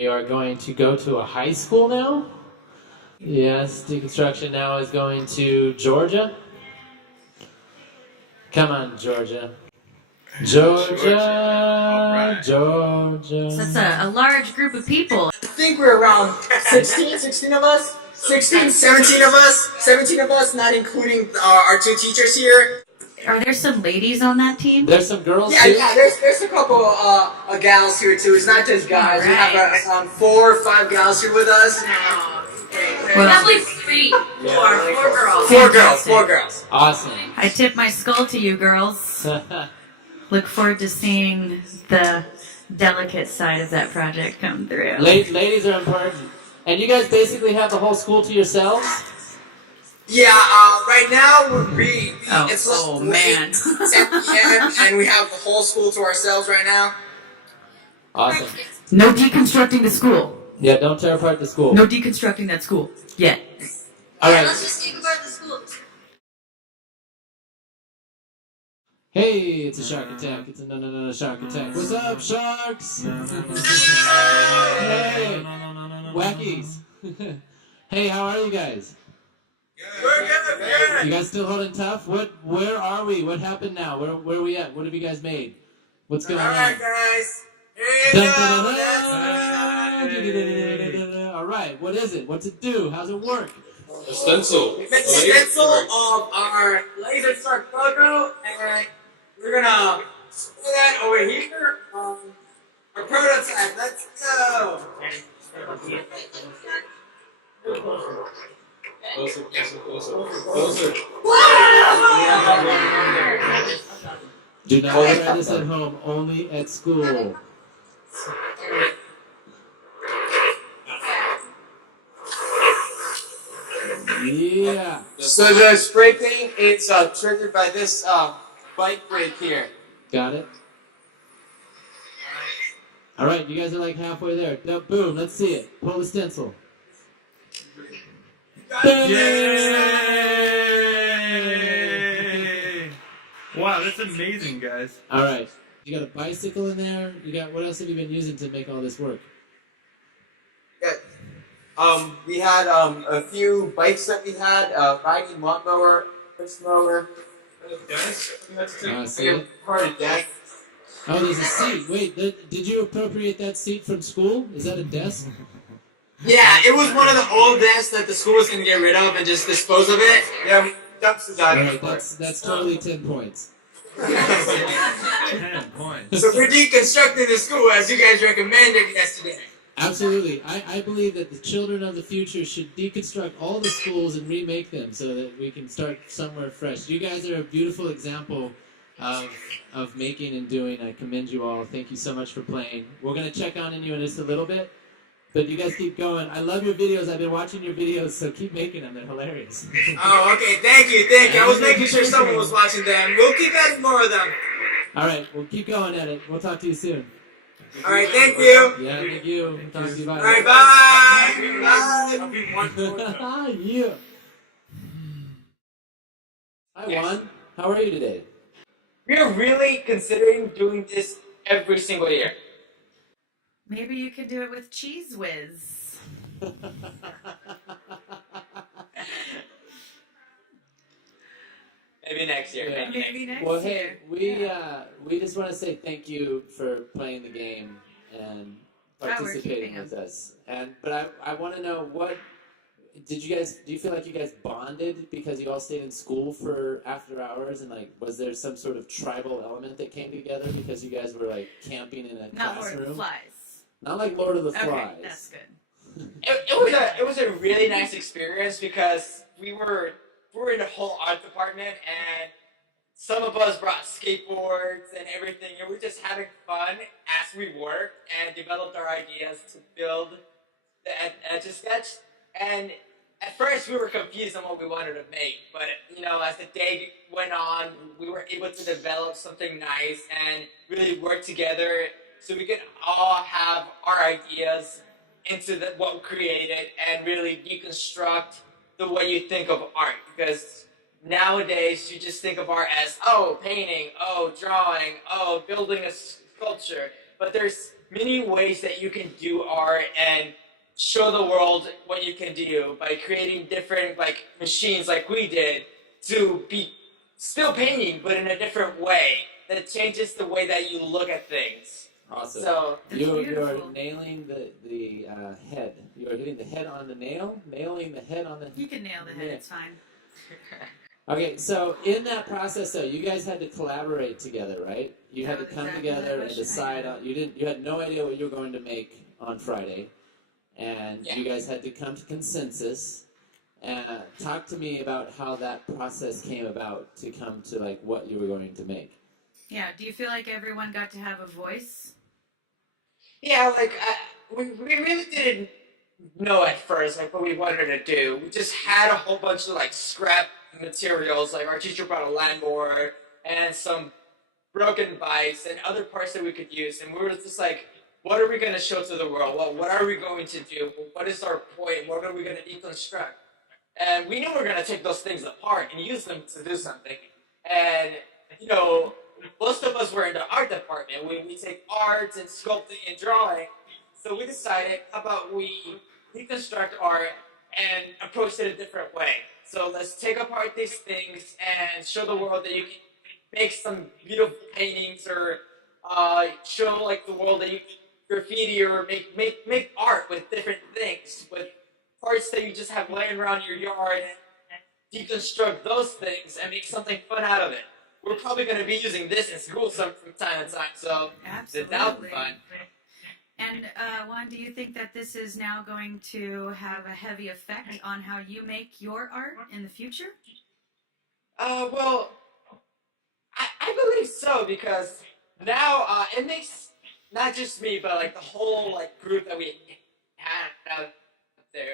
We are going to go to a high school now. Yes, deconstruction now is going to Georgia. Come on, Georgia. Georgia. Right. Georgia. So that's a large group of people. I think we're around 16 of us. 17 of us, not including our two teachers here. Are there some ladies on that team? There's some girls too? Yeah, there's a couple gals here too. It's not just guys. Right. We have 4 or 5 gals here with us. Well, At least 3, 4 girls. Awesome. I tip my skull to you girls. Look forward to seeing the delicate side of that project come through. Ladies are important. And you guys basically have the whole school to yourselves? Yeah, right now man. and we have the whole school to ourselves right now. Awesome. No deconstructing the school. Yeah, don't tear apart the school. No deconstructing that school. Yet. All right. Let's just think about the school. Hey, it's a shark attack. It's a shark attack. What's up, sharks? Hey, wackies. Hey, how are you guys? We're good. You guys still holding tough? Where are we? What happened now? Where are we at? What have you guys made? What's going on? Alright, guys. Here Dun, you dun, go. dun, dun. All right, what is it? What's it do? How's it work? A stencil. We made a stencil of our laser shark logo, and we're gonna put that over here. Our prototype. Let's go. Closer. Do not try this at home, only at school. Yeah. So the spray paint is triggered by this bike brake here. Got it? All right, you guys are like halfway there. Now, boom, let's see it. Pull the stencil. Yay! Wow, that's amazing, guys. All right. You got a bicycle in there. You got, what else have you been using to make all this work? Yeah. We had a few bikes that we had, riding lawnmower, push mower. See it? Part of deck. Oh, there's a seat. Wait, did you appropriate that seat from school? Is that a desk? Yeah, it was one of the old desks that the school was gonna get rid of and just dispose of it. Yeah, we dumpster diving. Right, that's totally 10 points. 10 points. So we're deconstructing the school as you guys recommended yesterday. Absolutely. I believe that the children of the future should deconstruct all the schools and remake them so that we can start somewhere fresh. You guys are a beautiful example of making and doing. I commend you all. Thank you so much for playing. We're going to check on you in just a little bit, but you guys keep going. I love your videos. I've been watching your videos, so keep making them. They're hilarious. Oh, okay. Thank you. I was making sure someone was watching them. We'll keep adding more of them. All right. We'll keep going at it. We'll talk to you soon. All right. Thank you. Yeah, thank you. Talk to you. Bye. All right. Bye. Bye. Yeah. Hi, Juan. How are you today? We're really considering doing this every single year. Maybe you could do it with Cheese Whiz. Maybe next year. Yeah. Maybe next Well, year. hey, we just want to say thank you for playing the game and participating with us. But I want to know, what do you feel like you guys bonded because you all stayed in school for after hours, and like, was there some sort of tribal element that came together because you guys were like camping in a Not Lord classroom? of the Flies. Not like Lord of the Okay, Flies. that's good. It was a really nice experience because we were in the whole art department, and some of us brought skateboards and everything, and we were just having fun as we worked and developed our ideas to build the Etch-a-Sketch. And at first we were confused on what we wanted to make, but as the day went on, we were able to develop something nice and really work together so we could all have our ideas into what we created and really deconstruct the way you think of art. Because nowadays you just think of art as, oh, painting, oh, drawing, oh, building a sculpture. But there's many ways that you can do art and show the world what you can do by creating different like machines like we did to be still painting but in a different way that changes the way that you look at things. Awesome. So You're beautiful. nailing the head. You're hitting the head on the nail, nailing the head on the. You can nail the head, it's fine. Okay, so in that process, though, you guys had to collaborate together, right? You had to That was come exactly the together and question I decide had. on. You had no idea what you were going to make on Friday, and Yeah. you guys had to come to consensus. Talk to me about how that process came about to come to like what you were going to make. Yeah, do you feel like everyone got to have a voice? yeah, like we really didn't know at first like what we wanted to do. We just had a whole bunch of like scrap materials. Like our teacher brought a landboard and some broken bikes and other parts that we could use, and we were just like, what are we going to show to the world? What are we going to do? What is our point? What are we going to deconstruct? And we knew we were going to take those things apart and use them to do something. And you know, most of us were in the art department. We take art and sculpting and drawing. So we decided, how about we deconstruct art and approach it a different way? So let's take apart these things and show the world that you can make some beautiful paintings or show like the world that you can graffiti or make art with different things, with parts that you just have laying around your yard and deconstruct those things and make something fun out of it. We're probably going to be using this in school from time to time, so that'll be Absolutely. fun. And Juan, do you think that this is now going to have a heavy effect on how you make your art in the future? Well, I believe so because now it makes not just me but like the whole like group that we have there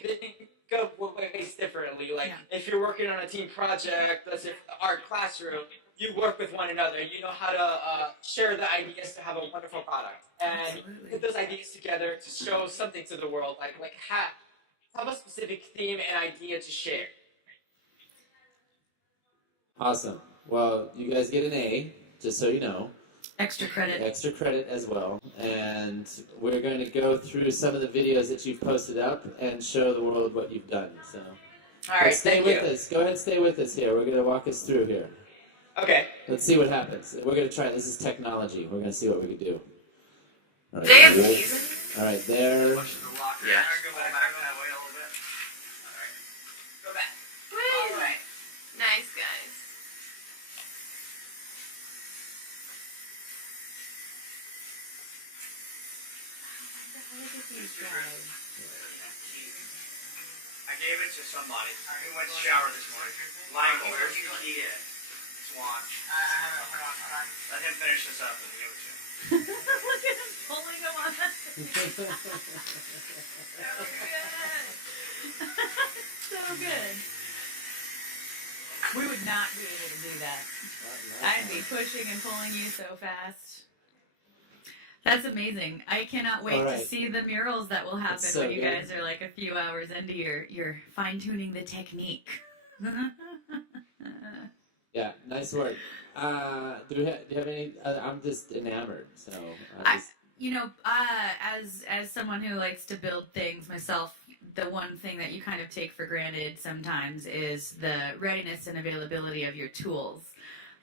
think of ways differently. Like Yeah. if you're working on a team project, let's say the art classroom, you work with one another. You know how to share the ideas to have a wonderful product and Absolutely. put those ideas together to show something to the world. Like have a specific theme and idea to share. Awesome. Well, you guys get an A, just so you know. Extra credit. Extra credit as well. And we're going to go through some of the videos that you've posted up and show the world what you've done. So All right, stay thank with you. us. Go ahead and stay with us here. We're going to walk us through here. Okay. Let's see what happens. We're going to try. This is technology. We're going to see what we can do. All right, They have there. music? All right, there. Yeah. Go back. All right. Nice, guys. I gave it to somebody. He went to shower this morning. Lionel, where's the key at? Swan. Let him finish this up and give it to him. Look at him pulling him on. So good. We would not be able to do that. I'd be pushing and pulling you so fast. That's amazing. I cannot wait All right. to see the murals that will happen That's so when you good. guys are like a few hours into your fine tuning the technique. Yeah, nice work. Do you have any? I'm just enamored. So You know, as someone who likes to build things myself, the one thing that you kind of take for granted sometimes is the readiness and availability of your tools.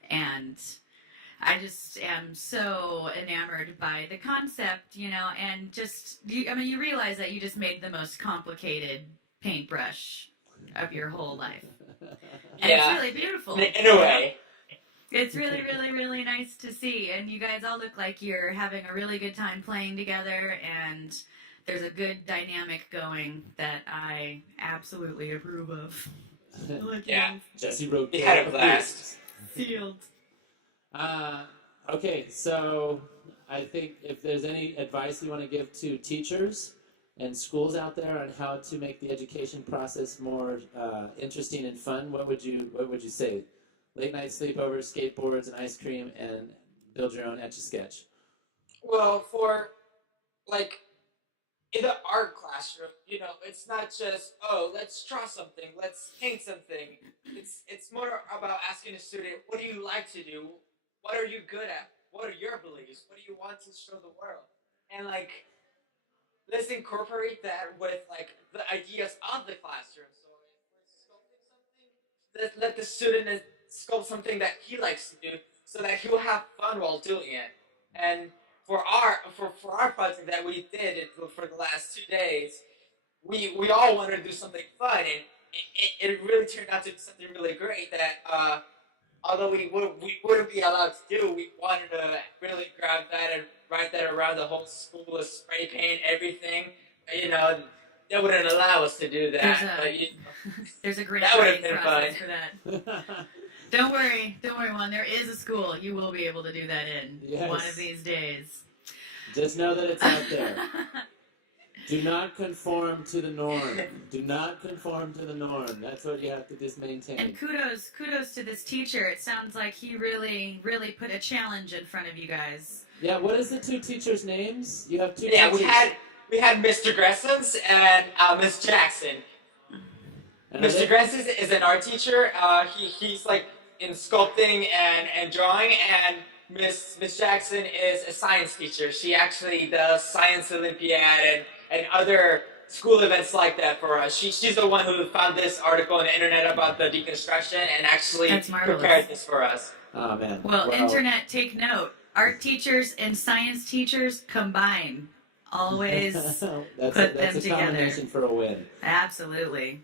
And I just am so enamored by the concept, you know, and you realize that you just made the most complicated paintbrush of your whole life. And Yeah. it's really beautiful. In a way. It's really, really, really nice to see. And you guys all look like you're having a really good time playing together, and there's a good dynamic going that I absolutely approve of. Yeah. Jesse wrote. We had a blast. Sealed. Okay, so I think if there's any advice you want to give to teachers and schools out there on how to make the education process more interesting and fun, what would you say? Late night sleepovers, skateboards, and ice cream, and build your own Etch-a-Sketch. Well, for like in the art classroom, you know, it's not just let's draw something, let's paint something. It's more about asking a student, what do you like to do? What are you good at? what are your beliefs? What do you want to show the world? And like, let's incorporate that with like the ideas of the classroom. So if we're sculpting something, let the student sculpt something that he likes to do, so that he'll have fun while doing it. And for our project that we did for the last 2 days, we all wanted to do something fun, and it really turned out to be something really great that although we wouldn't be allowed to do, we wanted to really grab that and write that around the whole school with spray paint, everything. You know, they wouldn't allow us to do that. There's a great that would have training been process fun. for that. Don't worry, Juan. There is a school you will be able to do that in one of these days. Just know that it's out there. Do not conform to the norm. Do not conform to the norm. That's what you have to just maintain. And kudos to this teacher. It sounds like he really put a challenge in front of you guys. Yeah, what is the two teachers' names? You have two Yeah, teachers. we had Mr. Gressens and Miss Jackson. And Mr. Gressens is an art teacher. He's like in sculpting and drawing, and Miss Jackson is a science teacher. She actually does Science Olympiad and other school events like that for us. She's the one who found this article on the internet about the deconstruction and actually prepared this for us. Oh, man. Well, internet, take note. Art teachers and science teachers combine. Always put them that's a together. combination for a win. Absolutely.